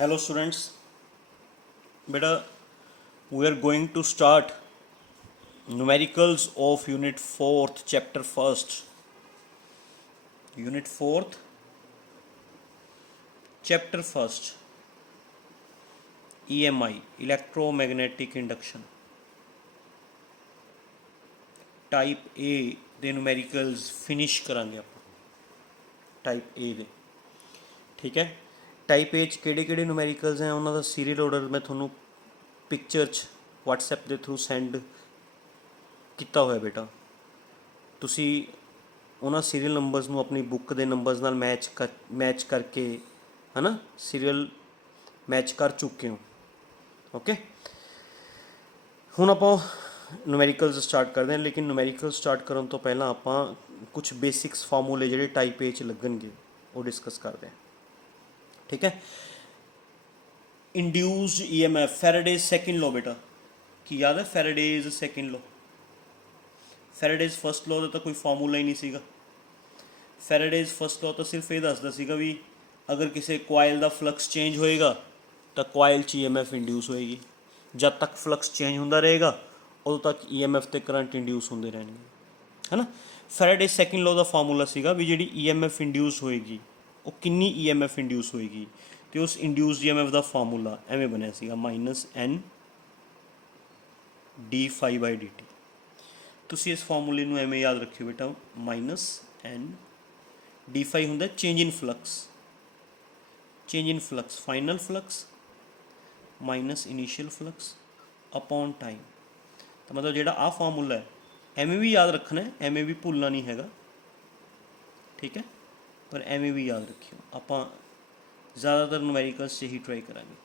Hello students, beta we are going to start numericals of unit 4th chapter 1st. Unit 4th chapter 1st, EMI, electromagnetic induction. Type A ਦੇ numericals finish ਕਰਾਂਗੇ ਆਪਾਂ type A ਦੇ, ਠੀਕ ਹੈ। Type A 'ਚ ਕਿਹੜੇ numericals ਹੈ ਉਹਨਾਂ ਦਾ ਸੀਰੀਅਲ ਆਰਡਰ ਮੈਂ ਤੁਹਾਨੂੰ ਪਿਕਚਰ 'ਚ WhatsApp ਦੇ ਥਰੂ ਸੈਂਡ ਕੀਤਾ ਹੋਇਆ ਬੇਟਾ। ਤੁਸੀਂ ਉਹਨਾਂ ਸੀਰੀਅਲ ਨੰਬਰਸ ਨੂੰ ਆਪਣੀ ਬੁੱਕ ਦੇ ਨੰਬਰਸ ਨਾਲ ਮੈਚ ਕਰਕੇ ਹੈ ਨਾ, ਸੀਰੀਅਲ ਮੈਚ ਕਰ ਚੁੱਕੇ ਹੋ। ਓਕੇ, ਹੁਣ ਆਪਾਂ ਨੂਮੈਰੀਕਲਸ ਸਟਾਰਟ ਕਰਦੇ ਹਾਂ, ਲੇਕਿਨ ਨੂਮੈਰੀਕਲ ਸਟਾਰਟ ਕਰਨ ਤੋਂ ਪਹਿਲਾਂ ਆਪਾਂ ਕੁਝ ਬੇਸਿਕਸ ਫਾਰਮੂਲੇ ਜਿਹੜੇ ਟਾਈਪ A 'ਚ ਲੱਗਣਗੇ ਉਹ ਡਿਸਕਸ ਕਰਦੇ ਹਾਂ, ठीक है। Induced EMF, Faraday's second law बेटा की याद है? Faraday's second law, Faraday's first law का तो कोई फार्मूला ही नहीं सीगा। फैराडेज फर्स्ट लॉ तो सिर्फ ये दसदा सीगा भी अगर किसी कोयल का फ्लक्स चेंज होएगा तो कोयल च EMF इंड्यूस होएगी। जब तक फ्लक्स चेंज होंदा रहेगा उदों तक EMF ते करंट इंड्यूस होंदे रहणगे, है ना। फैराडेज सेकंड लॉ का फार्मूला सीगा भी जिहड़ी EMF इंड्यूस होएगी ਉਹ ਕਿੰਨੀ EMF ਇੰਡਿਊਸ ਹੋਏਗੀ, ਅਤੇ ਉਸ ਇੰਡਿਊਸਡ EMF ਦਾ ਫਾਰਮੂਲਾ ਐਵੇਂ ਬਣਿਆ ਸੀਗਾ -N dφ/dt। ਤੁਸੀਂ ਇਸ ਫਾਰਮੂਲੇ ਨੂੰ ਐਵੇਂ ਯਾਦ ਰੱਖਿਓ ਬੇਟਾ, -N dφ ਹੁੰਦਾ ਚੇਂਜ ਇਨ flux, final flux minus initial flux upon time. ਤਾਂ ਮਤਲਬ ਜਿਹੜਾ ਆਹ ਫਾਰਮੂਲਾ ਹੈ ਐਵੇਂ ਵੀ ਯਾਦ ਰੱਖਣਾ, ਐਵੇਂ ਵੀ ਭੁੱਲਣਾ ਨਹੀਂ ਹੈਗਾ, ਠੀਕ ਹੈ। पर एवें भी याद रखियो, आप ज़्यादातर नुमैरिकल्स से ही ट्राई करांगे।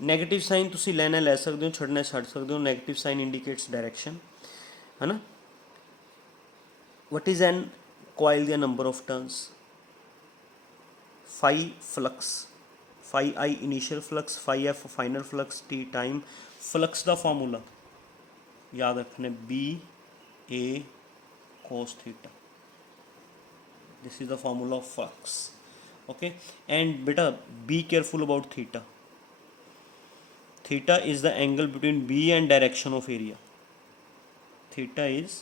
नैगेटिव साइन तुसी लेना लै सकते हो, छड़ना छड़ सकते हो। नैगेटिव साइन इंडिकेट्स डायरैक्शन, है ना। वट इज़ एन कॉइल दिया number of turns? Phi flux, phi I initial flux, phi F final flux, T time. Flux का फार्मूला याद रखना, BA cos theta. This is the formula of flux, okay। And beta be careful about theta. Theta is the angle between B and direction of area. Theta is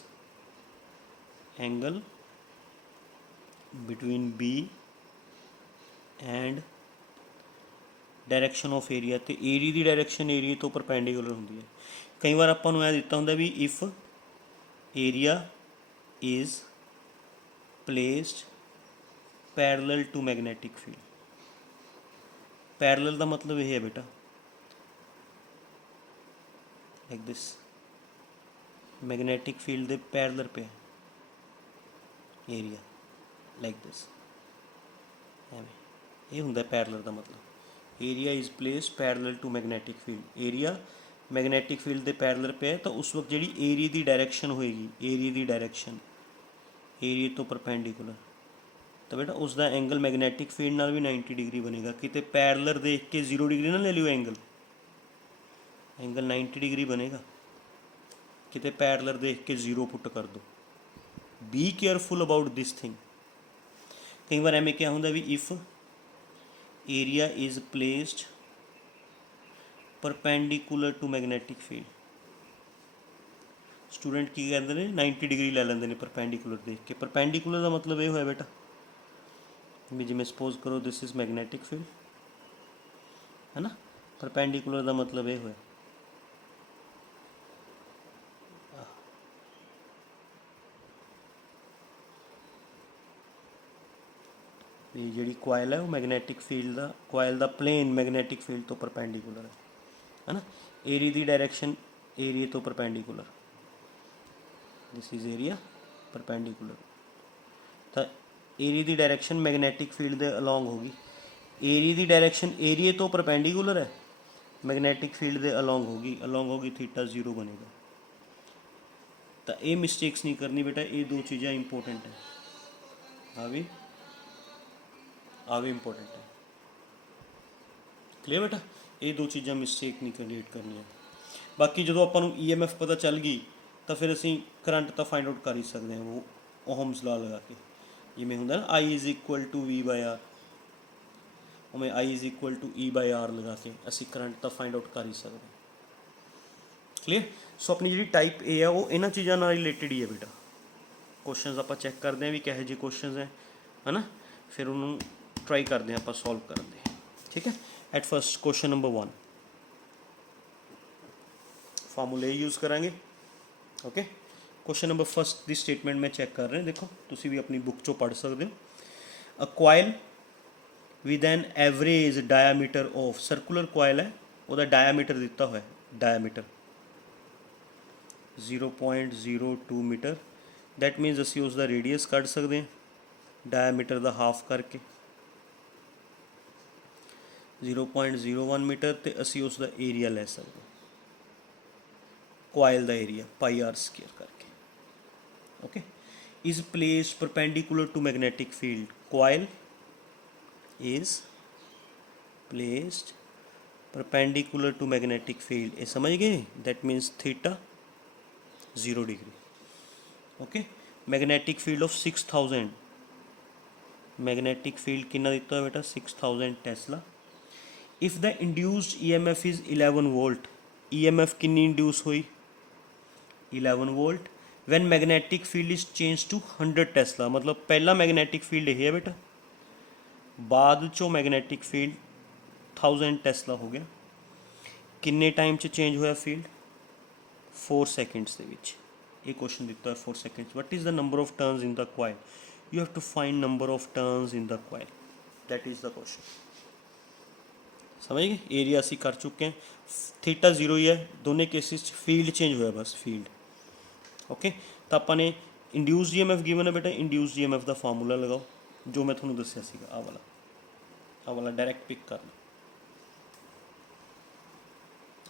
angle between B and direction of area, ਤੇ area ਦੀ direction area ਤੋਂ perpendicular ਹੁੰਦੀ ਹੈ। ਕਈ ਵਾਰ ਆਪਾਂ ਨੂੰ ਇਹ ਦਿੱਤਾ ਹੁੰਦਾ ਵੀ if area is placed parallel to magnetic field। Parallel का मतलब ये है बेटा लाइक दिस, मैग्नेटिक फील्ड दे पैरेलल पे एरिया लाइक दिस, एवें ये हुंदा पैरेलल का मतलब। Area is placed parallel to magnetic field, area magnetic field दे पैरेलल पे है, तो उस वक्त जी एरिया की डायरैक्शन होएगी, एरिया की डायरैक्शन एरिया तो परपेंडिकुलर, तो बेटा उसका एंगल मैगनैटिक फील्ड नाल भी 90 डिग्री बनेगा। किते पैरेलल देख के 0 डिग्री ना ले लियो, एंगल 90 डिग्री बनेगा। किते पैरेलल देख के 0 पुट कर दो। Be careful about this thing. कई बार एवें क्या होंदा भी if area is placed perpendicular to magnetic field, student की कहते हैं 90 डिग्री ले लेंगे परपेंडिकुलर देख के। परपेंडिकुलर का मतलब ये होया बेटा भी जिमें सपोज करो दिस इज़ मैगनैटिक फील्ड, है ना। परपेंडिकुलर का मतलब ये होया जी कोयल है वो मैगनैटिक फील्ड का, कोयल का प्लेन मैगनैटिक फील्ड तो परपेंडिकुलर है ना। एरिया की डायरैक्शन एरिया तो perpendicular, this is area perpendicular, तो एरिया की डायरैक्शन मैगनैटिक फील्ड के अलॉन्ग होगी। एरिया की डायरैक्शन एरिया तो परपेंडिकुलर है, मैगनैटिक फील्ड के अलॉन्ग होगी, थीटा 0 बनेगा। तो ये मिसटेक्स नहीं करनी बेटा, ये दो चीज़ें इंपॉर्टेंट है, आ भी इंपॉर्टेंट है, क्लियर बेटा। ये दो चीज़ां मिसटेक नहीं क्रिएट करनी। बाकी जो आपां नूं EMF पता चल गई तो फिर असीं करंट तो फाइंड आउट कर ही सकते हैं, वो ओहम्स लॉ लगा के, जिवें हुंदा ना I is equal to V/R। ਉਵੇਂ I is equal to E/R लगा के ਅਸੀਂ ਕਰੰਟ ਤਾਂ ਫਾइंड आउट कर ही सकते। क्लीयर। सो अपनी जी टाइप ए है वो इन्होंने चीज़ों ਨਾਲ रिलेटेड ही है बेटा। क्वेश्चन आप चैक करते हैं भी किहो ਜਿਹੇ क्वेश्चन है ना, फिर उन्होंने ट्राई करते हैं आप सॉल्व करते। ठीक है। एट फर्स्ट क्वेश्चन नंबर 1 फार्मूले यूज़ करांगे। ओके। क्वेश्चन नंबर फर्स्ट की स्टेटमेंट मैं चैक कर रहे हैं, देखो तुसी भी अपनी बुक चो पढ़ सकते हो। अ coil with an average diameter of, circular coil है वह डायामीटर दिता हुआ है, डायामीटर 0.02 मीटर, दैट मीनस असी उसका रेडियस कढ़ सकते हैं डायामीटर का हाफ करके 0.01 मीटर, तो असी उसका एरिया ले सकते कॉयल का एरिया πr² करके। Okay. Is place perpendicular to magnetic field, coil is placed perpendicular to magnetic field, ये समझ गए, that means theta 0 degree. Okay. Magnetic field of 6000, magnetic field कितना दिता है बेटा 6000 tesla. If the induced EMF is 11 volt, EMF कितनी induce हुई 11 volt, when magnetic field is change to 100 tesla, मतलब पहला मैग्नेटिक फील्ड यही है बेटा, बाद चो मैग्नेटिक फील्ड 1000 टेस्ला हो गया, किन्ने टाइम च चेंज होया फील्ड 4 सेकेंड्स के विच। ये क्वेश्चन दिता है 4 seconds. What is the number of turns in the coil, you have to find number of turns in the coil, that is the question. समझ गए। एरिया असी कर चुके हैं, थीटा 0 ही है दोनों केसिस, फील्ड चेंज होया बस फील्ड। ओके। तो आपने इंड्यूस्ड EMF गिवन है बेटा, इंड्यूस्ड EMF का फार्मूला लगाओ जो मैं थोड़ा दसिया सीगा, आ वाला डायरैक्ट पिक कर लो,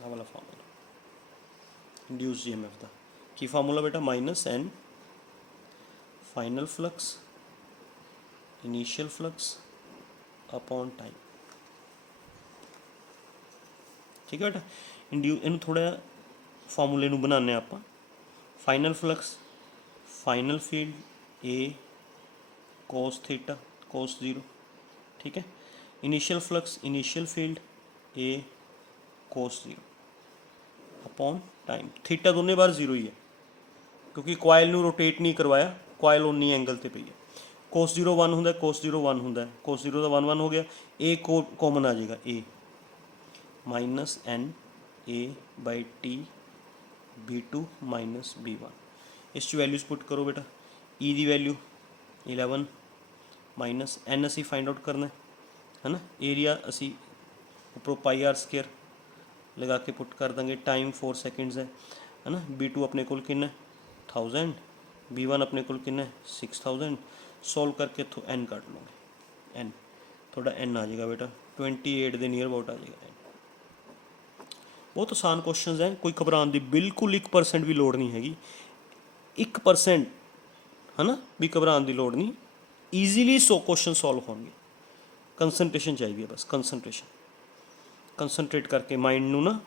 आ वाला फार्मूला इंड्यूस्ड EMF का की फार्मूला बेटा -n final flux initial flux upon time. ठीक है बेटा। इन थोड़ा फार्मूले बनाने आप, final flux final field A cos theta cos 0, ठीक है। Initial flux initial field A cos 0 upon time, theta दोनों बार 0 ही है क्योंकि कॉयल नू रोटेट नहीं करवाया, कॉयल उन्नी एंगल ते पई है। cos 0 1 होंगे, cos 0 1 होंगे, cos 0 का 1 1 हो गया, A कॉमन आ जाएगा, A -n A/t B2 - B1, इस वैल्यूज़ पुट करो बेटा। E की वैल्यू 11 -n असी फाइंड आउट करना है ना, एरिया असी उपरों πr² लगा के पुट कर देंगे, टाइम 4 सेकेंड्स है ना। B2 अपने को कितना 1000, B1 अपने को कितना 6000, सॉल्व करके इतों n कट लोगे, n थोड़ा n आ जाएगा बेटा 28 के नियर अबाउट आ जाएगा n। बहुत आसान क्वेश्चन हैं, कोई घबराने की बिल्कुल 1% भी लोड़ नहीं हैगी, 1% है ना भी घबराने की लोड़ नहीं, ईजीली 100 क्वेश्चन सॉल्व होंगे। कंसनट्रेशन चाहिए बस, कंसनट्रेट करके माइंड नू ना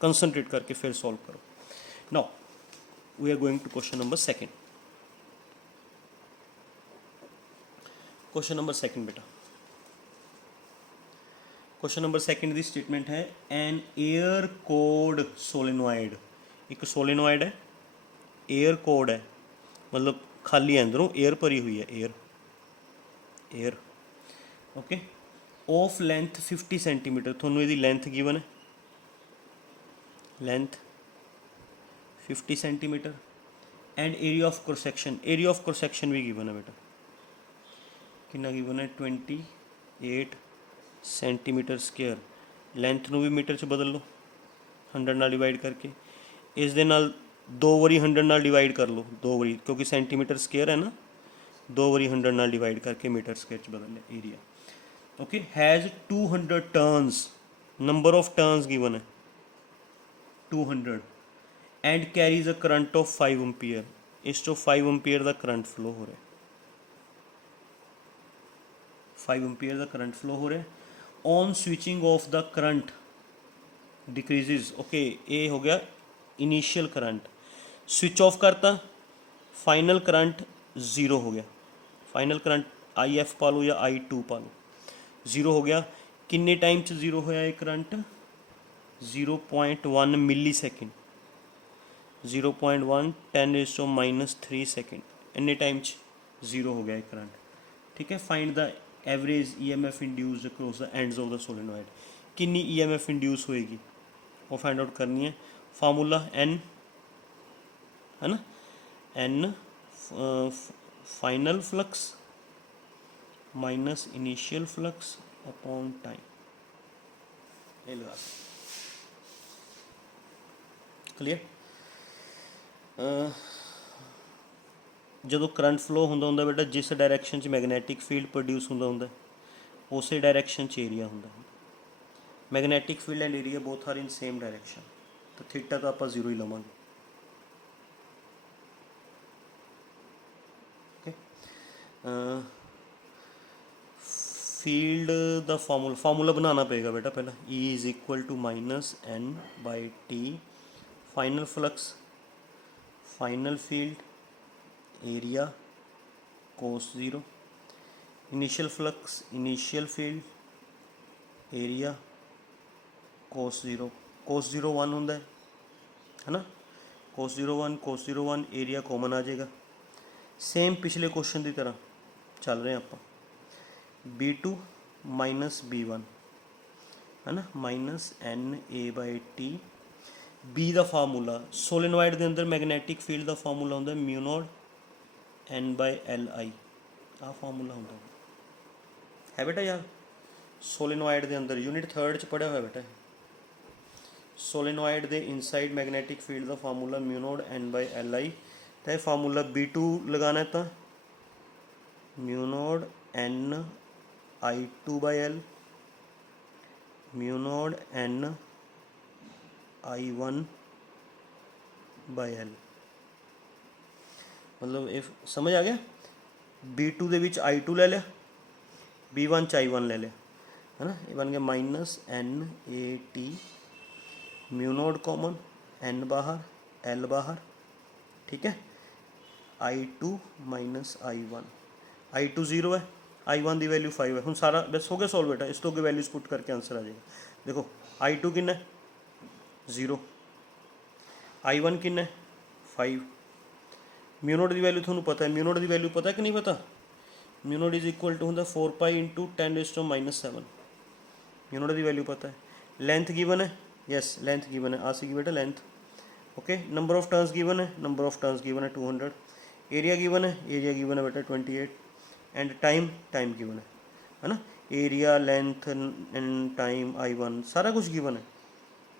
कंसनट्रेट करके फिर सॉल्व करो। Now we are going to question number second. Question number second बेटा, क्वेश्चन नंबर सेकंड की स्टेटमेंट है एन एयर कोड सोलेनॉइड, एक सोलेनॉइड है, एयर कोड है, मतलब खाली है अंदरों, एयर भरी हुई है, air okay, of length 50 centimetre, थोनों यदी लेंथ गिवन है, length 50 centimetre and area of cross section, area of cross section भी गिवन है बेटा, कितना गिवन है 28 सेंटीमीटर स्क्वेयर, लेंथ नू भी मीटर च बदल लो 100 नाल डिवाइड करके, इस दे नाल 2 वारी 100 नाल डिवाइड कर लो, 2 वारी क्योंकि सेंटीमीटर स्क्वेयर है ना, 2 वारी 100 नाल डिवाइड करके मीटर स्क्वेयर च बदल लिया area. Okay. Has 200 turns, number of turns given है 200 and carries a current of 5 ampere, इस चो 5 एम्पीयर का करंट फ्लो हो रहा है, 5 एम्पीयर का करंट फ्लो हो रहा है। On switching off the current decreases, okay ये हो गया इनिशियल करंट, स्विच ऑफ करता फाइनल करंट 0 हो गया, फाइनल करंट IF पा लो या I2 पा लो, 0 हो गया। किन्ने टाइम च 0 होया ये करंट? 0.1 मिली सैकेंड, 0.1 10⁻³ सेकेंड, इन्ने टाइम च 0 हो गया ये करंट। ठीक है, find the average EMF induced across the ends of the solenoid. कितनी EMF इंड्यूस होएगी वो फाइंड आउट करनी है। फार्मूला N है ना, N final flux minus initial flux upon time, ये लगा। क्लियर? ਜਦੋਂ ਕਰੰਟ ਫਲੋ ਹੁੰਦਾ ਬੇਟਾ, ਜਿਸ ਡਾਇਰੈਕਸ਼ਨ 'ਚ ਮੈਗਨੈਟਿਕ ਫੀਲਡ ਪ੍ਰੋਡਿਊਸ ਹੁੰਦਾ ਉਸੇ ਡਾਇਰੈਕਸ਼ਨ 'ਚ ਏਰੀਆ ਹੁੰਦਾ। Magnetic field and area both are in same direction, ਤਾਂ ਥੀਟਾ ਤਾਂ ਆਪਾਂ 0 ਹੀ ਲਵਾਂਗੇ। ਓਕੇ, ਫੀਲਡ ਦਾ ਫਾਰਮੂਲਾ ਬਣਾਉਣਾ ਪਏਗਾ ਬੇਟਾ ਪਹਿਲਾਂ। E is equal to -N/T final flux, final field, area cos 0, initial flux, initial field, area cos 0। cos 0 1 होंगे है ना, cos 0 1, cos 0 1, एरिया कॉमन आ जाएगा। सेम पिछले क्वेश्चन की तरह चल रहे हैं आप। B2 माइनस B1 है ना, -NA/T। बी का फार्मूला सोलेनॉइड के अंदर मैगनैटिक फील्ड का फार्मूला होंगे μ0 N/Li। आ फार्मूला होंगे है बेटा यार, सोलेनॉइड के अंदर यूनिट 3rd च पढ़िया हुआ बेटा। सोलेनॉइड के इनसाइड मैगनैटिक फील्ड का फार्मूला μ0 N/Li। तो यह फार्मूला B2 लगाना है तो μ0 Ni2/L, μ0 Ni1/L। मतलब ये समझ आ गया। B2 ਦੇ ਵਿੱਚ I2 ले लिया, B1 ਚ I1 ले लिया है ना, ये बन गया -NAT, μ0 कॉमन, N बाहर, L बाहर। ठीक है, I2 माइनस I1, I2 0 है, I1 की वैल्यू 5 है। हूँ सारा बस हो गया सॉल्व बेटा, इस तो अगे वैल्यूज पुट करके आंसर आ जाएगा। देखो I2 कितना है 0, I1 कितना है 5, μ0 की वैल्यू थोड़ा पता है, μ0 की वैल्यू पता है कि नहीं पता? μ0 इज इक्वल टू होंगे 4π × 10⁻⁷। μ0 की वैल्यू पता है। लेंथ गिवन है, यस लेंथ गिवन है, आ सी बेटा length. Okay, number of turns given है, नंबर ऑफ टर्न्स गिवन है 200। एरिया गिवन है, एरिया गिवन है बेटा 28। एंड टाइम गिवन है ना, area length and time I1 सारा कुछ गिवन है।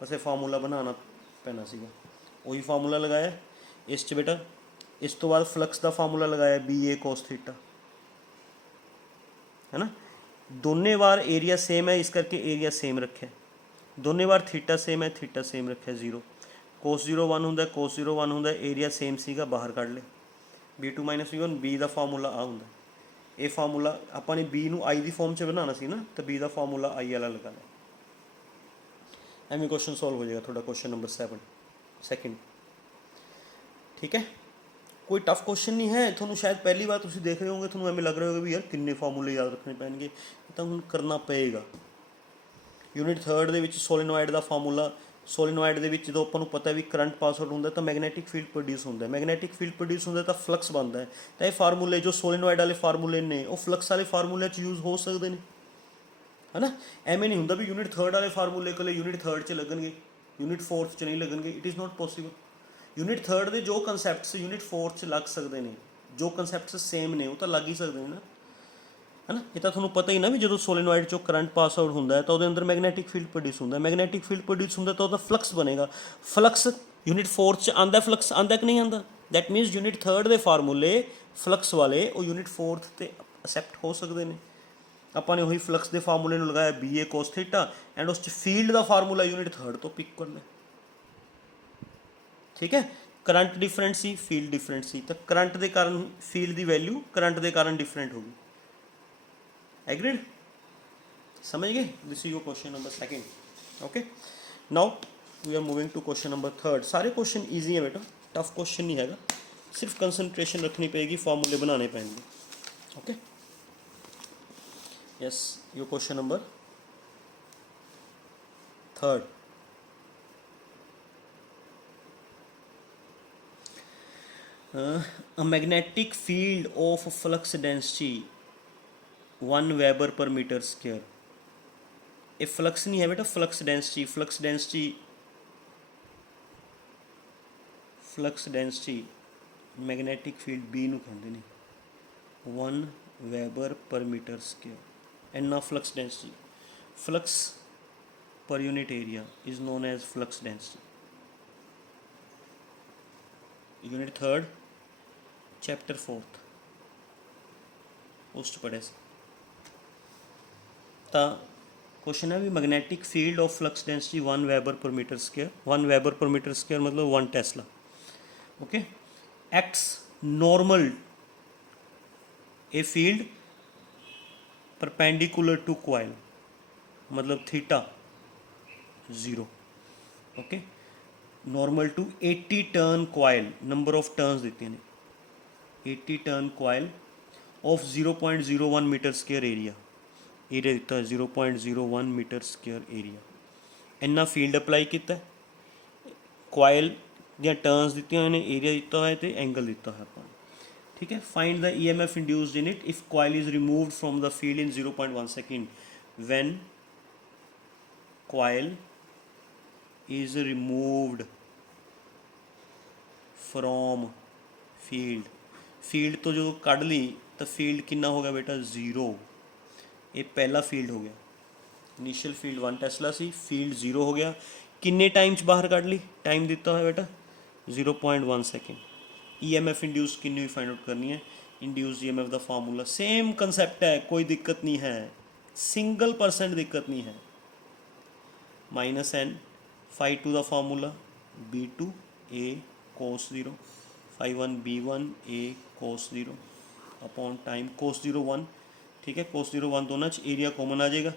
बस ये फार्मूला बनाना पैना सीगा, वही फार्मूला लगाया इस च बेटा। इस तो बाद फ्लक्स का फार्मूला लगाया BA cos θ है ना। दोनों बार एरिया सेम है, इस करके एरिया सेम रखे। दोनों बार थीटा सेम है, थीटा सेम रखे 0। cos 0 1 होंगे, cos 0 1 होंगे, एरिया सेम सीगा, बाहर कढ़ ले। B2 माइनस B1, B का फार्मूला आ होंगे। ये फार्मूला अपने B नू I की फॉर्म च बनाना सी ना, तो B का फार्मूला I वाला लगाना। एवं क्वेश्चन सॉल्व हो जाएगा थोड़ा। Question number 7 second. ठीक है, कोई टफ क्वेश्चन नहीं है। थोड़ा शायद पहली बार तुम देख रहे होंगे, थोड़ा एवं लग रहा होगा भी यार किन्ने फार्मूले याद रखने पैणगे, तो हम करना पेगा। यूनिट 3rd ਦੇ ਵਿੱਚ सोलेनॉइड का फार्मूला, सोलेनॉइड ਦੇ ਵਿੱਚ ਜਦੋਂ ਆਪਾਂ ਨੂੰ ਪਤਾ ਵੀ करंट पास आउट ਹੁੰਦਾ ਤਾਂ मैगनैटिक फील्ड प्रोड्यूस ਹੁੰਦਾ, मैगनैटिक फील्ड प्रोड्यूस ਹੁੰਦਾ ਤਾਂ फ्लक्स बनता है। तो ये फार्मूले जो सोलेनॉइड वाले फार्मूले ने वो फ्लक्स वाले फार्मूले यूज़ हो सकते हैं है ना। एवें नहीं होंगे भी यूनिट 3rd वाले फार्मूले कले यूनिट 3rd च लगणगे, यूनिट 4th च नहीं लगणगे। It is not possible. Unit 3rd के जो कंसैप्ट्स यूनिट 4th च लग सकते हैं, जो कंसैप्ट्स सेम ने वो तो लग ही सकते हैं ना, है ना। ये तो थोड़ा पता ही ना भी जो सोलेनॉइड चो करंट पास आउट होंगे तो वो अंदर मैगनैटिक फील्ड प्रोड्यूस होंगे, मैगनैटिक फील्ड प्रोड्यूस होंगे तो फ्लक्स बनेगा। फ्लक्स यूनिट 4th च आंदा, फ्लक्स आंदा कि नहीं आंदा। दैट मीनस यूनिट 3rd के फार्मूले फ्लक्स वाले वो यूनिट 4th ते एक्सैप्ट हो सकते हैं। अपन ने वही फ्लक्स के फार्मूले लगाया BA cos θ एंड उस फील्ड का फार्मूला यूनिट 3rd तो पिक करना। ठीक है, करंट डिफरेंट सी, फील्ड डिफरेंट सी, तो करंट के कारण फील्ड की वैल्यू करंट के कारण डिफरेंट होगी। एग्रीड, समझ गए। This is your question number 2। Okay, now we are moving to question number 3rd। सारे क्वेश्चन ईजी है बेटा, टफ क्वेश्चन नहीं है, सिर्फ कंसनट्रेशन रखनी पेगी, फार्मूले बनाने पैंगे। Okay, Yes, your question number third. A magnetic field of flux density 1 Weber per meter square. ये फ्लक्स नहीं है बेटा, flux density, flux density magnetic field B ਨੂੰ ਕਹਿੰਦੇ ਨੇ 1 Weber per meter square. ਇੰਨਾ flux density, flux per unit area is known as flux density. Unit 3rd chapter 4th ਉਸ 'ਚ ਪੜ੍ਹਿਆ ਸੀ। ਤਾਂ क्वेश्चन है भी magnetic field of flux density 1 Weber per meter square, 1 Weber per meter square मतलब 1 tesla, okay. X normal a field perpendicular to coil मतलब theta 0, okay. Normal to 80 turn coil, number of turns देते हैं 80 turn coil of 0.01 metre square area दिता है 0.01 metre square area. इन्ना field apply किया, coil दी turns दी हुई ने, एरिया दिता है तो एंगल दिता है अपन, ठीक है। Find the EMF induced in it if coil is removed from the field in 0.1 second. When coil is removed from field तो जो कढ़ ली तो फील्ड कितना हो गया बेटा 0। ये पहला फील्ड हो गया, इनिशियल फील्ड 1 टेस्ला सी, फील्ड 0 हो गया, किन्ने टाइम च बाहर कढ़ ली, टाइम दिता है बेटा 0.1 सेकेंड। EMF इंड्यूस किन्नी भी फाइंड आउट करनी है, इंड्यूस EMF का फार्मूला सेम कंसैप्ट है, कोई दिक्कत नहीं है, सिंगल% दिक्कत नहीं है। -n φ2 का formula B2 A cos 0, φ1 B1 A cos 0 upon time cos 0 1, ठीक है। cos 0 1 दोनों एरिया कॉमन आ जाएगा,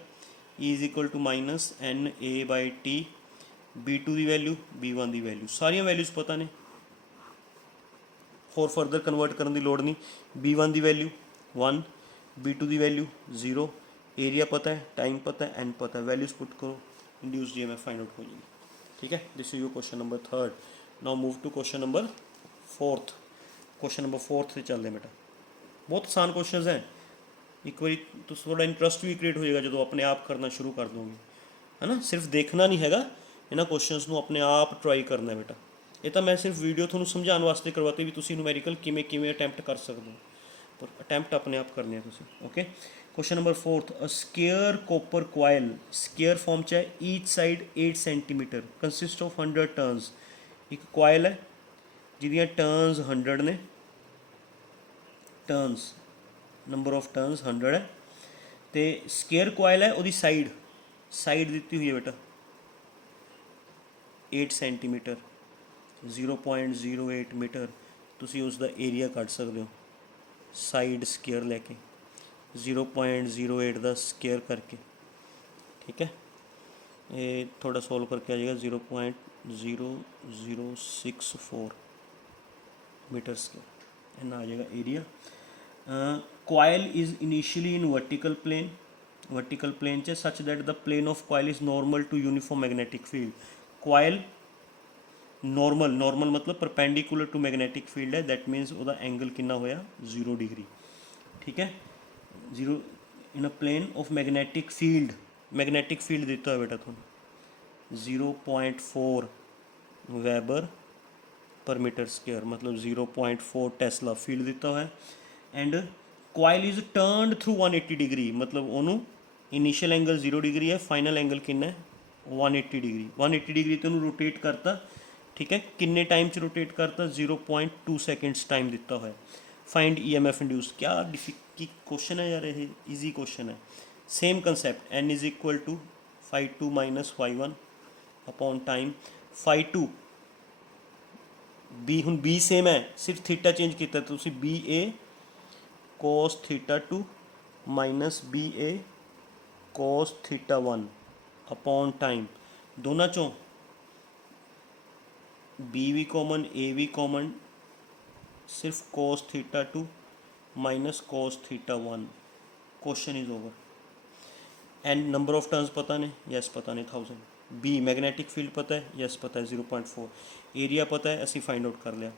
E is equal to -NA/T, B2 की वैल्यू B1 की वैल्यू, सारिया वैल्यूज़ पता ने, होर फर्दर कन्वर्ट करने की लोड़ नहीं। B1 की वैल्यू 1, B2 की वैल्यू 0, एरिया पता है, टाइम पता है, एन पता है, वैल्यूज़ पुट करो, इंड्यूस्ड EMF फाइंड आउट हो जाएगी, ठीक है। This is your question number 3rd। Now move to question number 4th। Question number 4th से चलते बेटा, बहुत आसान क्वेश्चन हैं, एक बार तो थोड़ा इंटरस्ट भी क्रिएट हो जाएगा जो अपने आप करना शुरू कर दोगे, है ना। सिर्फ देखना नहीं हैगा, इन्होंने क्वेश्चनस को अपने आप ट्राई करना है बेटा। ये तो मैं सिर्फ वीडियो थोड़ा समझाने वास्ते करवाते भी तुम न्यूमेरिकल किमें किमें अटैम्प्ट कर सकते हो, पर अटैम्प्ट अपने आप करने तुम, okay. Question number 4th, a square copper coil, square form च है, each side 8 centimetre, consist of 100 turns. एक कॉयल है जिहदियां टर्न्स 100 ने, टर्न्स नंबर ऑफ टर्न्स 100 है, तो स्केयर कॉयल है, वो साइड दी हुई है बेटा 8 सेंटीमीटर, 0.08 मीटर, तुसी उसका एरिया कट सकते हो साइड स्केयर लैके 0.08 का स्केयर करके, ठीक है। ये थोड़ा सॉल्व करके आ जाएगा 0.0064 मीटर स्केयर, इतना आ जाएगा area. Coil is initially in vertical plane च such that the plane of coil is normal to uniform magnetic field. Coil normal मतलब परपेंडिकुलर टू मैग्नेटिक फील्ड है, दैट मीनस वह एंगल कितना होया 0 डिग्री, ठीक है। 0 in a plane of magnetic field दिता है बेटा थोड़ा 0.4 Weber पर मीटर स्क्वायर मतलब 0.4 टेस्ला फील्ड दिता है, and coil is turned through 180 degree मतलब उन्होंने इनिशियल एंगल 0 डिग्री है, फाइनल एंगल कितना है 180 डिग्री, 180 डिग्री तो उन्होंने रोटेट करता, ठीक है। किन्ने टाइम च रोटेट करता 0.2 सेकेंड्स टाइम दिता हुआ है। फाइंड EMF इंड्यूस, क्या डिफिकल्ट क्वेश्चन है यार, ये ईजी क्वेश्चन है, same concept, n is equal to φ2 minus φ1 upon time, φ2 B हूँ B सेम है, सिर्फ थीटा चेंज किया तो BA cos theta 2 minus BA cos theta 1 upon time, दोनों चों B भी कॉमन A भी कॉमन, सिर्फ cos theta 2 minus cos theta 1, question is over, n number of turns पता ने, यस पता ने 1000. बी मैग्नेटिक फील्ड पता है, यस पता है 0.4. एरिया पता है, असी फाइंड आउट कर लिया.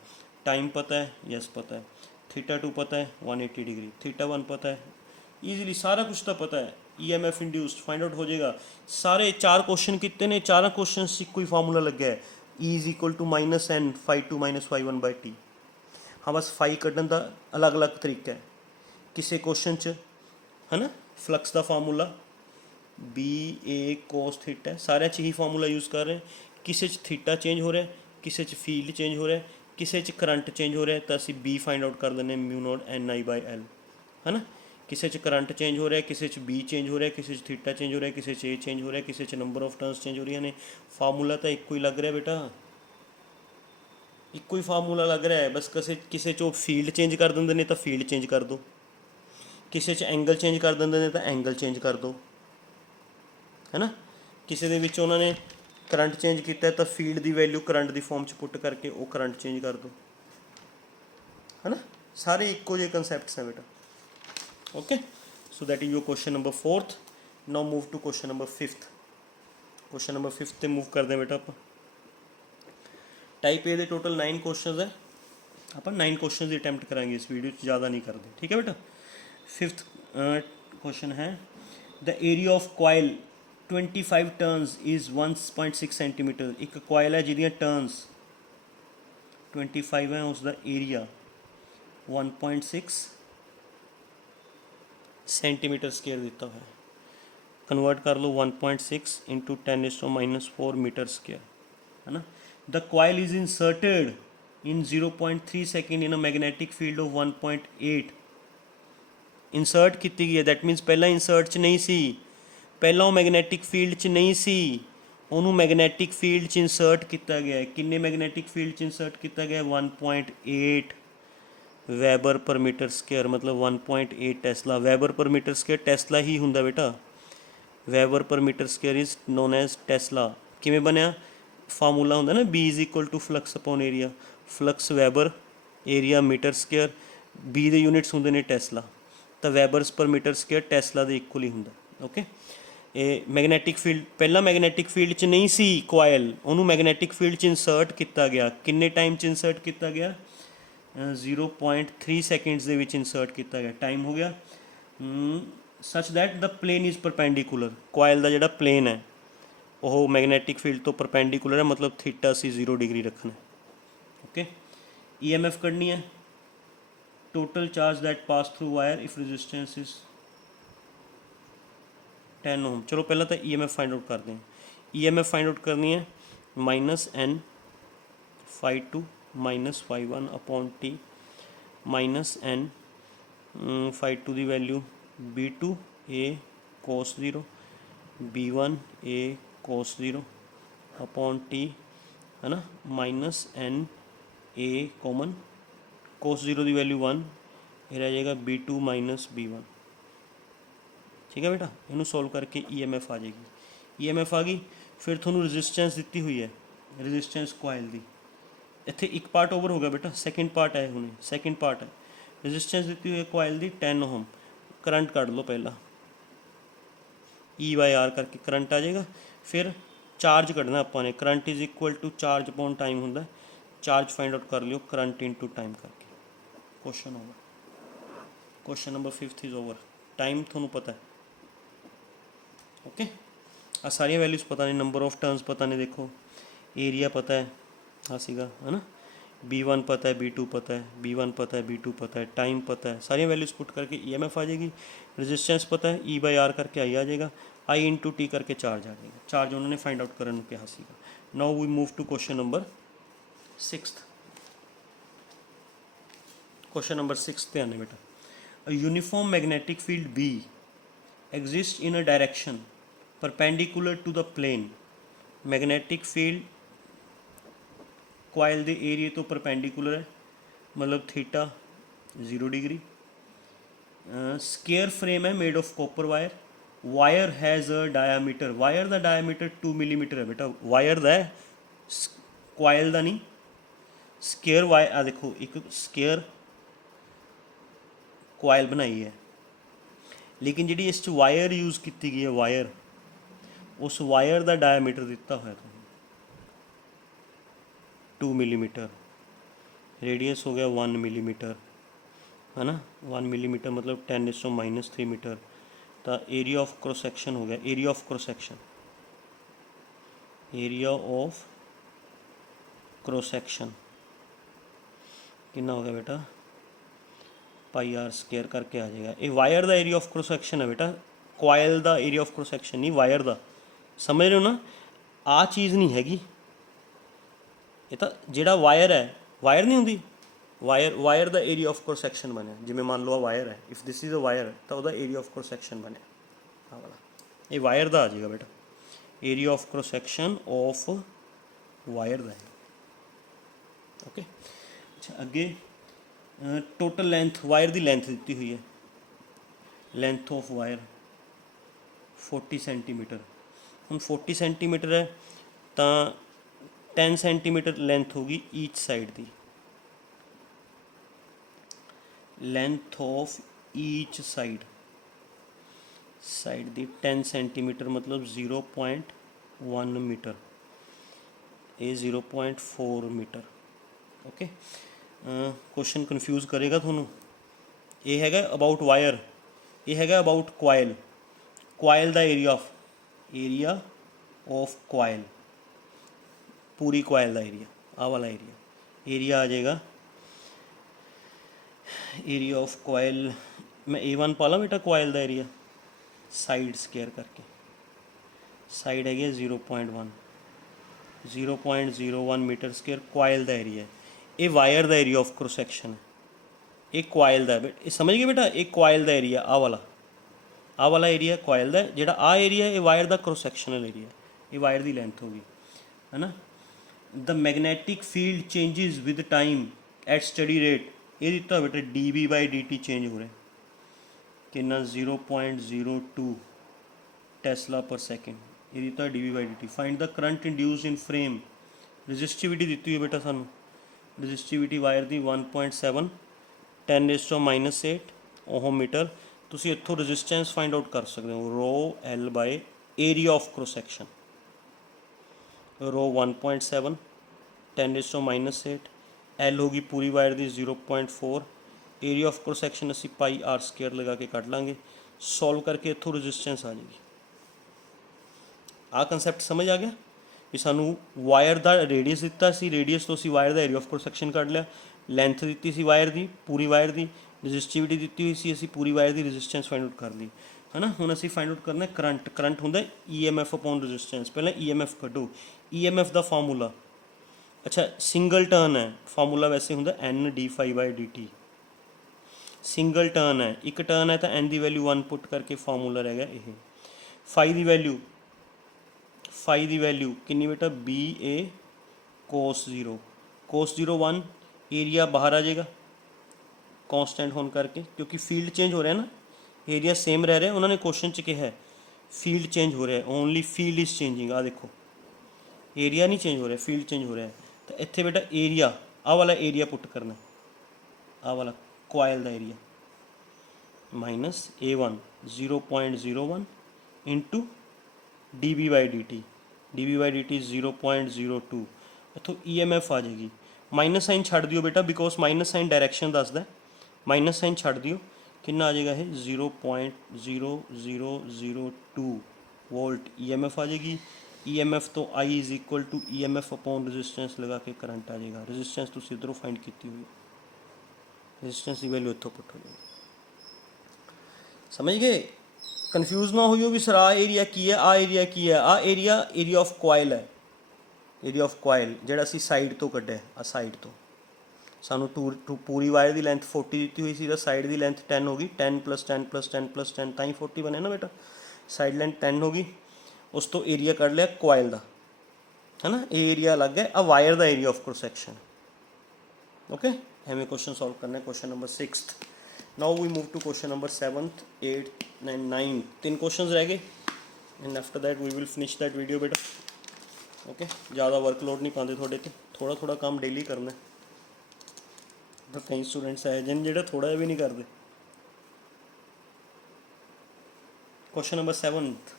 टाइम पता है, यस पता है. θ2 पता है 180 डिग्री. θ1 पता है, ईजिली सारा कुछ तो पता है. EMF इंड्यूस्ड फाइंड आउट हो जाएगा. सारे 4 क्वेश्चन कितने ने, 4 क्वेश्चन से कोई फार्मूला लग गया है. E is equal to minus n φ2 minus φ1 by t. हाँ बस फाई कढ़न का अलग अलग तरीका है. किसी क्वेश्चन च है ना फ्लक्स का फार्मूला बी ए कोस थीटा है, सारे ही फार्मूला यूज़ कर रहे हैं. किसी थीटा चेंज हो रहा है, किसी फील्ड चेंज हो रहा है, किसी करंट चेंज हो रहा है, तो असी बी फाइंड आउट कर दें mu not an I by L. है ना, किसी करंट चेंज हो रहा है, किसी बी चेंज हो रहा है, किसी थीटा चेंज हो रहा है, किसी ए चेंज हो रहा है, किसी नंबर ऑफ टर्न्स चेंज हो रही ने. फार्मूला तो एक ही लग रहा है बेटा, एक ही फार्मूला लग रहा है. बस किसी फील्ड चेंज कर देंगे ने तो फील्ड चेंज कर दो, किसी एंगल चेंज कर देंगे ने तो एंगल चेंज कर दो. है ना, किसी दे विच उन्होंने करंट चेंज किया तो फील्ड की वैल्यू करंट की फॉर्म च पुट करके वो करंट चेंज कर दो. है ना, सारे इको जे कंसैप्ट्स हैं बेटा. Okay, so that is your question number 4th. Now move to question number 5th. Question number 5th पे मूव करते हैं बेटा. आप टाइप ए के टोटल 9 क्वेश्चन है. आप 9 क्वेश्चन अटैम्प्ट कराएंगे इस वीडियो, ज़्यादा नहीं करते. ठीक है बेटा. 5th क्वेश्चन है the area of coil 25 turns is 1.6 centimetre. एक कॉयल है जिहदियां टर्न्स 25 है, उसका एरिया 1.6 सेंटीमीटर स्केयर दिता हुआ है. कन्वर्ट कर लो 1.6 इंटू 10⁻⁻4 मीटर स्केयर. है ना, the coil is inserted in 0.3 second in a magnetic field of 1.8. Insert की गई है, दैट मीनस पहला इंसर्ट च नहीं सी, पहला वो मैगनैटिक फील्ड च नहीं सी, उन्होंने मैगनैटिक फील्ड च इंसर्ट किया गया है. किन्ने मैगनैटिक फील्ड च इंसर्ट किया गया 1.8 वैबर पर मीटर स्केयर, मतलब 1.8 Tesla. वैबर per metre square Tesla ही होंगे बेटा. Weber per metre square is known as tesla. किमें बनया फार्मूला होंगे ना, B is equal to flux upon area. Flux weber, area metre square. B के यूनिट्स होंगे ने टेस्ला, तो webers per metre square tesla के इक्वल ही होंगे. ओके, ये मैगनैटिक फील्ड पहला मैगनैटिक फील्ड च नहीं सी कॉयल, उन्होंने मैगनैटिक फील्ड च इंसर्ट किया गया. किन्ने टाइम च इंसर्ट किया गया 0.3 सेकेंड्स दे विच इंसर्ट किया गया. टाइम हो गया such that the plane is perpendicular. Coil का जोड़ा प्लेन है वो मैगनैटिक फील्ड तो परपेंडिकुलर है, मतलब थीटा असी 0 डिग्री रखना. ओके, EMF कढ़नी है. Total charge that pass through wire if resistance is 10 ओम. चलो पहला तो EMF फाइंड आउट करते हैं. EMF फाइंड आउट करनी है -n φ2 minus φ1 upon T minus n φ2 की value b2 a cos 0 b1 a cos 0 upon T. है ना, minus n a common, cos 0 की वैल्यू 1, ये रह जाएगा b2 माइनस b1. ठीक है बेटा, इनू सॉल्व करके EMF आ जाएगी. EMF आ गई, फिर थोनू रजिस्टेंस दी हुई है, रजिस्टेंस कॉयल की. इत्थे एक पार्ट ओवर हो गया बेटा, सैकेंड पार्ट है हुणे, सैकेंड पार्ट है. रजिस्टेंस दी हुई है कॉयल की 10 ओम. करंट काट लो पहला, E/R करके करंट आ जाएगा. फिर चार्ज कढ़ना अपने, current is equal to charge upon time होंगे. चार्ज फाइंड आउट कर लियो करंट इनटू टाइम करके. Question over. Question number 5th is over. Time थोनू पता है. ओके, आ सारी वैल्यूज़ पता नहीं, नंबर ऑफ टर्न्स पता नहीं. देखो एरिया पता है, हाँ सीगा है ना, b1 पता है, b2 पता है, b1 पता है, b2 पता है, टाइम पता है. सारी वैल्यूज़ पुट करके EMF आ जाएगी. रेजिस्टेंस पता है, E/R करके आई आ जाएगा, I इंटू टी करके चार्ज आ जाएगा. चार्ज उन्होंने फाइंड आउट करने को कहा सीगा. Now we move to question number 6th. Question number 6 पे आने बेटा. A uniform magnetic field B exist in a direction perpendicular to the plane. Magnetic field coil के एरिए तो परपेंडिकुलर है, मतलब थीटा 0 डिग्री. स्केयर फ्रेम है made of copper wire. Wire has a diameter, wire का डायामीटर 2 मिलीमीटर है बेटा. Wire का है, कॉयल का नहीं. स्केयर वायर आ देखो, एक स्केयर कॉयल बनाई है. लेकिन जी इस वायर यूज़ की गई है, वायर, उस वायर का डायमीटर दिता हुआ 2 मिलीमीटर, रेडियस हो गया 1 मिलीमीटर, है ना। 1 मिलीमीटर मतलब 10⁻³ मीटर। तो एरिया ऑफ क्रॉस सैक्शन हो गया, area of cross section, area of cross section कितना हो गया बेटा, πr² करके आ जाएगा। ये वायर का एरिया ऑफ क्रॉस सैक्शन है बेटा, कोयल का एरिया ऑफ क्रॉस सैक्शन नहीं, वायर का। समझ रहे हो ना, आ चीज़ नहीं हैगी। ये तो जिहड़ा वायर है, वायर नहीं होंगी, वायर, वायर का एरिया ऑफ क्रॉस सैक्शन बने, जिमें मान लो वायर है, if this is a wire तो वह एरिया ऑफ क्रॉस सैक्शन बने हाँ वाला, ये वायर का आ जाएगा बेटा, area of cross section of wire का है। ओके, अच्छा अगे टोटल लेंथ, वायर की लेंथ दी हुई है, लेंथ ऑफ वायर 40 सेंटीमीटर। हम 40 सेंटीमीटर है तो 10 सेंटीमीटर लेंथ होगी ईच साइड की, length of each side, side the 10 centimetre मतलब 0.1 मीटर, ये 0.4 मीटर। ओके, क्वेश्चन कन्फ्यूज़ करेगा थोनू। ये हैगा अबाउट वायर, ये हैगा अबाउट कोयल, कोयल का एरिया ऑफ कोयल, पूरी कोयल का एरिया, आ वाला एरिया, एरिया आ जाएगा एरिया ऑफ कोयल, मैं A1 पा ला बेटा, कोयल का एरिया साइड स्केयर करके, साइड है 0.1, 0.01 मीटर स्केयर कोयल का एरिया है। ये वायर का एरिया ऑफ क्रॉस सैक्शन है, एक कोयल का है, ये समझ गए बेटा, एक कोयल का एरिया आ वाला एरिया कोयल का, जोड़ा आ एरिया ये वायर का क्रॉस सैक्शनल एरिया, ये वायर की लेंथ होगी, है ना। The magnetic field changes with time at steady rate, ये दिता हुआ बेटा dB/dt चेंज हो रहा है कितना 0.02 टेस्ला पर सेकेंड, ये दिता है dB/dt। Find the current induce in frame, resistivity दी हुई है बेटा सानू, रजिस्टिविटी वायर की 1.7 10⁻⁸ ओहम मीटर। तुसी इत्थों रजिस्टेंस फाइंड आउट कर सकते हो, rho L by area of cross section, rho 1.7 10⁻⁸, L होगी पूरी वायर की 0.4, एरिया ऑफ क्रॉस सैक्शन असी πr² लगा के कट लाँगे, सॉल्व करके इत्थों रजिस्टेंस आ जाएगी। आ कंसैप्ट समझ आ गया भी सानू वायर का रेडियस दिता सी, रेडियस तो असी वायर का area of cross section cut लिया, लेंथ दी सी वायर की, पूरी वायर की रजिस्टिविटी दी हुई सी, असी पूरी वायर की रजिस्टेंस फाइंड आउट कर ली, है ना। हुण असी फाइंड आउट करना करंट, करंट होंदा EMF अपॉन रजिस्टेंस। पहले EMF कढो, EMF का फार्मूला, अच्छा सिंगल टर्न है, फार्मूला वैसे होंदा N/d∅/dt, सिंगल टर्न है, एक टर्न है तो N की वैल्यू 1 पुट करके फार्मूला रह गया ये। फाई की वैल्यू कितनी बेटा, BA cos 0, cos 0 1, एरिया बाहर आ जाएगा कांस्टेंट होने करके, क्योंकि फील्ड चेंज हो रहा है ना, एरिया सेम रह रहा है, उन्होंने क्वेश्चन च कहा है फील्ड चेंज हो रहा है, ओनली फील्ड इज चेंजिंग। आ देखो एरिया नहीं चेंज हो रहा है, फील्ड चेंज हो रहा है, तो इत्थे बेटा एरिया, आ वाला एरिया पुट करना, आ वाला कोयल का area minus A1 0.01 into dB/dt, dB/dt 0.02, इतों EMF आ जाएगी, माइनस साइन छड़ दियो बेटा, बिकॉज माइनस साइन डायरैक्शन दसदा, माइनस साइन छड़ दियो, कितना आ जाएगा ये 0.0002 वोल्ट EMF आ जाएगी। EMF तो I is equal to EMF upon resistance लगा के करंट आ जाएगा, रजिस्टेंस तो इधरों फाइंड की हुई, रजिस्टेंस की वैल्यू इतों पुट हो जाएगी। समझ गए, कन्फ्यूज ना हो भी सर आ एरिया की है, आ एरिया की है, आ एरिया ऑफ कोयल है, एरिया ऑफ कोयल जोड़ा असी साइड तो कढ़िया, आ साइड तो सानू पूरी वायर की लेंथ 40 दी हुई सी, साइड की लेंथ 10 होगी, 10 + 10 + 10 + 10 ताई 40 बने ना बेटा, साइड लेंथ 10 होगी, उस तो एरिया कढ़ लिया कोयल का, है ना, ये एरिया अलग है, आ वायर का area of cross section. Okay, हमें क्वेश्चन सॉल्व करना है, question number 6। Now we move to question number 7th 8th 9th, 3 question रह गए, and after that we will finish that video बेटा। ओके, ज़्यादा वर्कलोड नहीं पाते थोड़े तो, थोड़ा थोड़ा काम डेली करना है, तो कई स्टूडेंट्स है जिन जो थोड़ा भी नहीं करते। Question number 7th,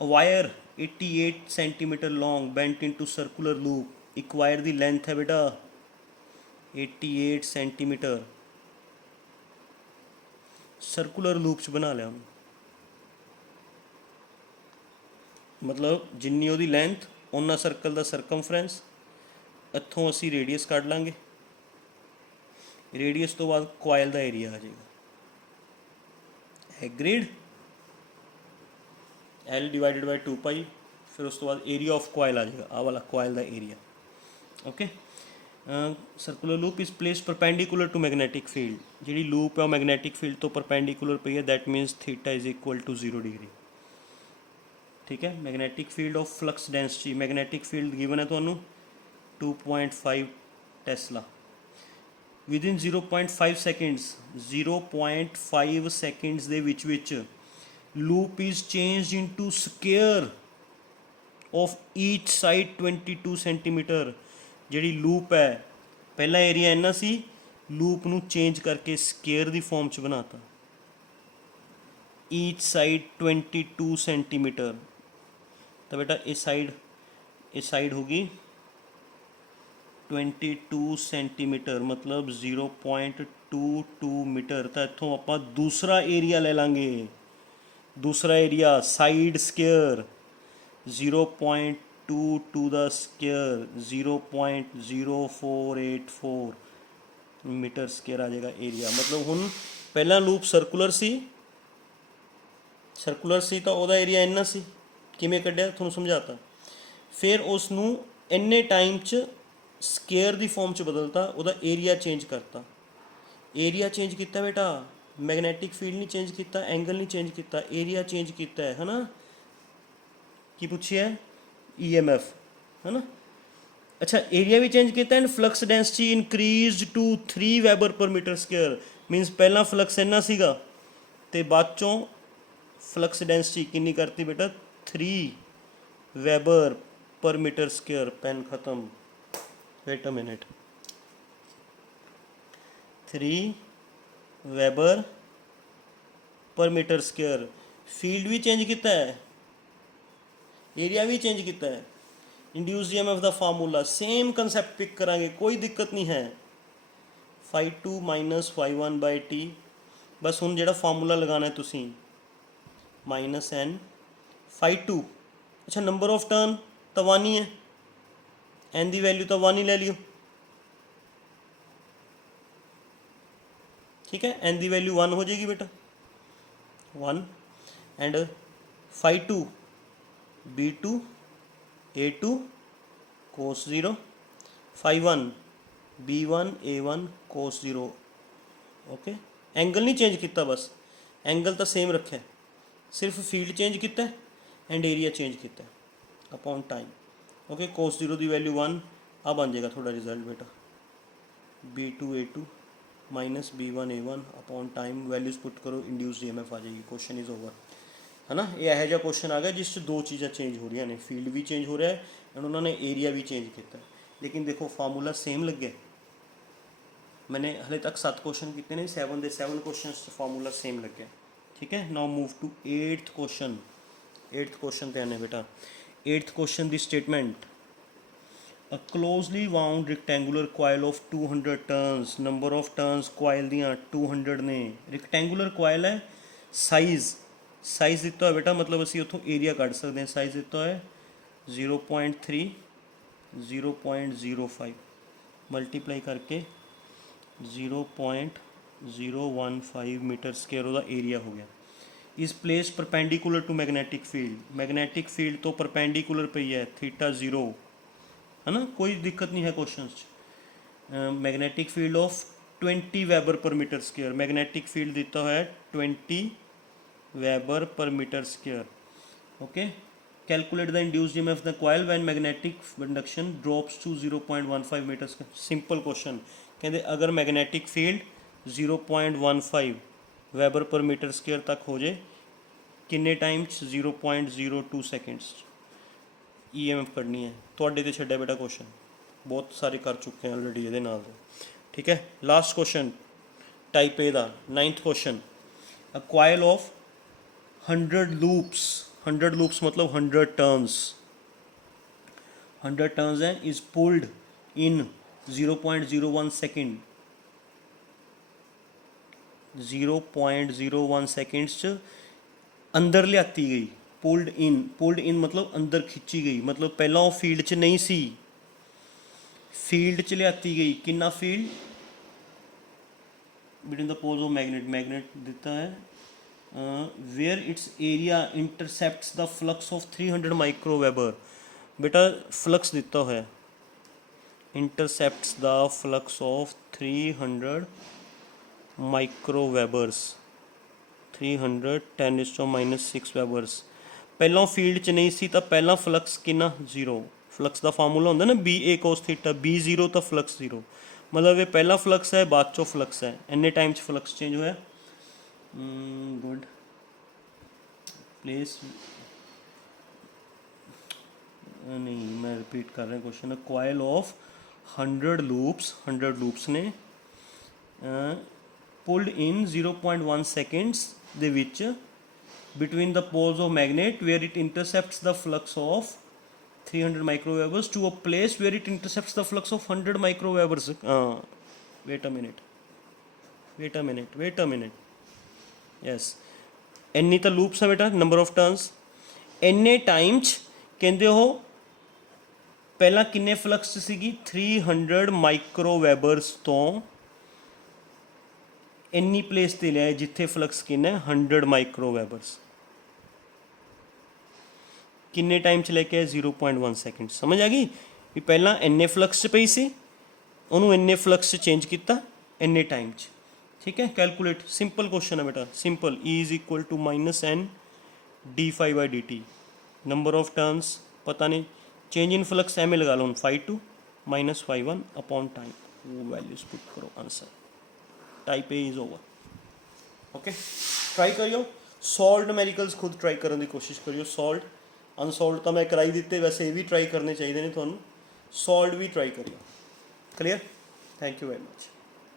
a wire 88 centimeter long bent into circular loop, acquire the length है बेटा 88 सेंटीमीटर, सर्कुलर लूप च बना लिया ਉਹਨੂੰ, मतलब जिन्नी ਉਹਦੀ ਲੈਂਥ ਉਹਨਾਂ ਸਰਕਲ ਦਾ ਸਰਕਮਫਰੈਂਸ, ਇੱਥੋਂ ਅਸੀਂ ਰੇਡੀਅਸ ਕੱਢ ਲਾਂਗੇ, ਰੇਡੀਅਸ ਤੋਂ ਬਾਅਦ ਕੋਇਲ ਦਾ ਏਰੀਆ ਆ ਜਾਏਗਾ, ਐਗਰੀਡ, L डिवाइडेड बाई 2 पाई, फिर उस तो बाद एरिया ऑफ कोयल आ जाएगा, आ वाला कोयल का area. Okay, circular loop is place perpendicular to magnetic field, जी लूप है वो मैगनैटिक फील्ड तो परपेंडिकुलर पई है, that means theta is equal to 0 degree. ठीक है, magnetic field of flux density, magnetic field given है तुहानू 2.5 टेस्ला, विदिन 0.5 सेकेंड्स, 0.5 सेकेंड्स दे विच loop is change into square of each side 22 centimeter. जी लूप है पहला एरिया इन्ना सी, लूप नू चेंज करके स्केयर की फॉर्म च बनाता, ईच साइड 22 सेंटीमीटर, तो बेटा इस साइड होगी 22 सेंटीमीटर, मतलब 0.22 मीटर। तो इतों आप दूसरा एरिया ले लांगे, दूसरा area side square 0.22 the square 0.0484 metre square आ जाएगा एरिया। मतलब हुण पहला लूप सर्कुलर सी तो वह एरिया इन्ना सी, किमें कढ़िया तुहानूं समझाता, फिर उसनू इन्ने टाइम च स्केयर की फॉर्म च बदलता, वह एरिया चेंज करता, एरिया चेंज किया बेटा, मैगनैटिक फील्ड नहीं चेंज किया, एंगल नहीं चेंज किया, एरिया चेंज किया है ना, की पूछिया EMF है ना। अच्छा, एरिया भी चेंज किया and flux density increase to 3 weber per metre square, means पहला फ्लक्स इन्ना सीगा ते बाद चों फ्लक्स डेंसिटी कितनी करती बेटा 3 weber per metre square. Pen खत्म, wait a minute, 3 weber per metre square, field भी चेंज किया है, एरिया भी चेंज किया है। इंड्यूस EMF का फार्मूला सेम कंसैप्ट पिक करांगे, कोई दिक्कत नहीं है, φ2 माइनस φ1 बाई टी, बस हुण जिहड़ा फार्मूला लगाना है तुसीं माइनस n φ2। अच्छा, नंबर ऑफ टर्न तो 1 ही है, n की वैल्यू तो 1 ही ले लियो, ठीक है, n की वैल्यू 1 हो जाएगी बेटा 1, and φ2 B2 A2 cos 0, φ1 B1 A1 cos 0। Okay, angle नहीं चेंज किया, बस एंगल तो सेम रखे, सिर्फ फील्ड चेंज किया एंड एरिया चेंज किया अपॉन टाइम। ओके, cos 0 की वैल्यू 1, अब बन जाएगा थोड़ा रिजल्ट बेटा, B2 A2 minus B1 A1 upon time, values put करो, इंड्यूस EMF आ जाएगी, क्वेश्चन इज ओवर, है ना। ये यह जहा क्वेश्चन आ गया जिस दो चीज़ा चेंज हो रही ने, फील्ड भी चेंज हो रहा है एंड उन्होंने एरिया भी चेंज किया, लेकिन देखो फार्मूला सेम लगे। मैंने हले तक 7 क्वेश्चन किए हैं, 7 के 7 क्वेश्चन फार्मूला सेम लगे, ठीक है। Now move to 8th question, 8th question पे आने बेटा। 8th क्वेश्चन की statement, a closely wound rectangular coil of 200 turns, number of turns coil दियाँ 200 ने, रिक्टेंगुलर कोयल है, साइज़ दिता है बेटा, मतलब असी उतों एरिया कढ़ सकते हैं, साइज़ दिता है 0.3 0.05 मल्टीप्लाई करके 0.015 मीटर स्केयर वह एरिया हो गया। Is place perpendicular to magnetic field, magnetic field तो परपेंडिकुलर पई है, थीटा 0 है ना, कोई दिक्कत नहीं है question. Magnetic field of 20 weber per metre square, magnetic field दिता है 20 weber per metre square. Okay, calculate the induced EMF the coil when magnetic induction drops to 0.15 meter square. Simple question, कहते अगर magnetic field 0.15 weber per metre square तक हो जाए, किन्ने time 0.02 seconds EMF कढ़नी है। तुहाडे ते छड्डिया बेटा क्वेश्चन, बहुत सारे कर चुके हैं ऑलरेडी ये नाल, ठीक है। लास्ट क्वेश्चन टाइप ए दा 9th question, a coil of 100 loops मतलब 100 turns. 100 turns है is pulled in 0.01 second. 0.01 seconds च अंदर लियाती गई. पुल्ड इन मतलब अंदर खिंची गई, मतलब पहला वो फील्ड च नहीं सी, फील्ड च लियाती गई. कितना field between the poles of magnet दिता है where its area intercepts the flux of 300 microweber. बेटा फ्लक्स दिता है intercepts the flux of 300 microwebers. 300 10⁻⁶ webers. पहला फील्ड च नहीं सी तो पहला फ्लक्स कितना 0. फ्लक्स का फार्मूला होंगे ना BA cos थीटा, B0 तो फ्लक्स 0, मतलब ये पहला फ्लक्स है बाद चो फ्लक्स है. इन्ने टाइम च फ्लक्स चेंज होया. गुड प्लेस नहीं, मैं रिपीट कर रहा क्वेश्चन. कॉइल ऑफ 100 लूप्स ने पुल्ड इन 0.1 seconds ਦੇ ਵਿੱਚ between the poles of magnet where it intercepts the flux of 300 microwebers to a place where it intercepts the flux of 100 microwebers. Wait a minute. Yes, ਇੰਨੀ ਤਾਂ loops ਹੈ ਬੇਟਾ, number of turns. ਇੰਨੇ time 'ਚ ਕਹਿੰਦੇ ਉਹ ਪਹਿਲਾਂ ਕਿੰਨੇ ਫਲਕਸ 'ਚ ਸੀਗੀ 300 ਮਾਈਕਰੋਵੈਬਰਸ ਤੋਂ ਇੰਨੀ ਪਲੇਸ 'ਤੇ ਲਿਆ ਜਿੱਥੇ ਫਲਕਸ ਕਿੰਨਾ 100 ਮਾਈਕਰੋਵੈਬਰਸ. ਕਿੰਨੇ ਟਾਈਮ 'ਚ ਲੈ ਕੇ ਆਏ 0.1 ਸੈਕਿੰਡ. ਸਮਝ ਆ ਗਈ ਵੀ ਪਹਿਲਾਂ ਇੰਨੇ ਫਲਕਸ 'ਚ ਪਈ ਸੀ, ਉਹਨੂੰ ਇੰਨੇ ਫਲਕਸ 'ਚ ਚੇਂਜ ਕੀਤਾ ਇੰਨੇ ਟਾਈਮ 'ਚ. ठीक है, कैलकुलेट. सिंपल क्वेश्चन है बेटा, simple. E is equal to -n d∅/dt. Number of turns पता नहीं, चेंज इन फ्लक्स एम लगा लो. ∅2 - ∅1 अपॉन टाइम. वो वैल्यूज पुट करो, answer. Type A is over. Okay, try करियो. सॉल्व न्यूमेरिकल्स खुद ट्राई करने की कोशिश करियो. सॉल्व अनसॉल्व तो मैं कराई दिते, वैसे ये भी ट्राई करने चाहिए ने. तुहानू सॉल्व भी ट्राई करियो. Clear. Thank you very much.